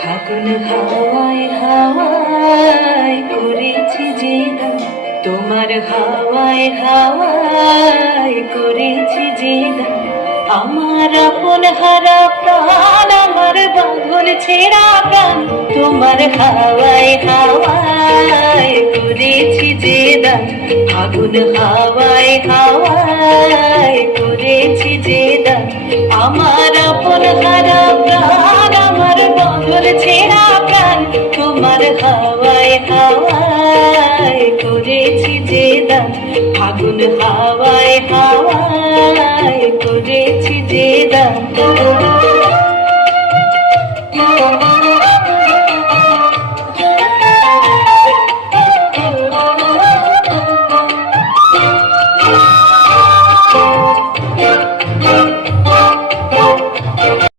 ফাগুন হাওয়ায় হাওয়ায় করেছি যে দান, তোমার হাওয়ায় হাওয়ায় করেছি যে দান। আমার আপন হারা প্রাণ, আমার বাঁধন ছেঁড়া প্রাণ, তোমার হাওয়ায় হাওয়ায় করেছি যে দান। ফাগুন হাওয়ায় হাওয়ায় করেছি যে দান। আমার আপন হারা প্রাণ, আমার বাঁধন ছেঁড়া প্রাণ, তোমার হাওয়ায় হাওয়ায় করেছি যে দান। ফাগুন হাওয়ায় হাওয়ায় করেছি যে দান।